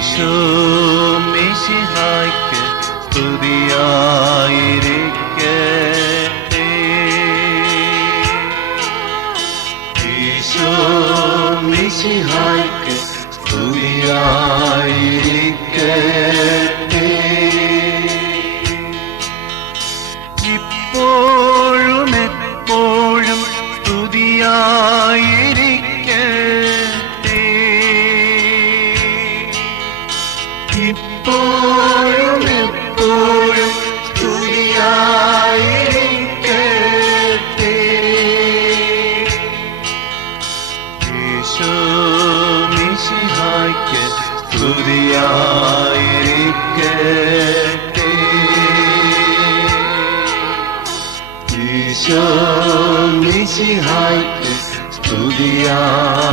ഈശോ മിശിഹായ്ക്ക് സ്തുതിയായിരിക്കട്ടെ. ഈശോ മിശിഹായ്ക്ക് സ്തുതിയായിരിക്കട്ടെ. ഇപ്പോഴും എപ്പോഴും സ്തുതിയായിരിക്കട്ടെ. ഇപ്പോഴും എപ്പോഴും സ്തുതിയായിരിക്കട്ടെ. ഈശോ മിശിഹായ്ക്ക് സ്തുതിയായിരിക്കട്ടെ. ഈശോ മിശിഹായ്ക്ക് സ്തുതിയായിരിക്കട്ടെ.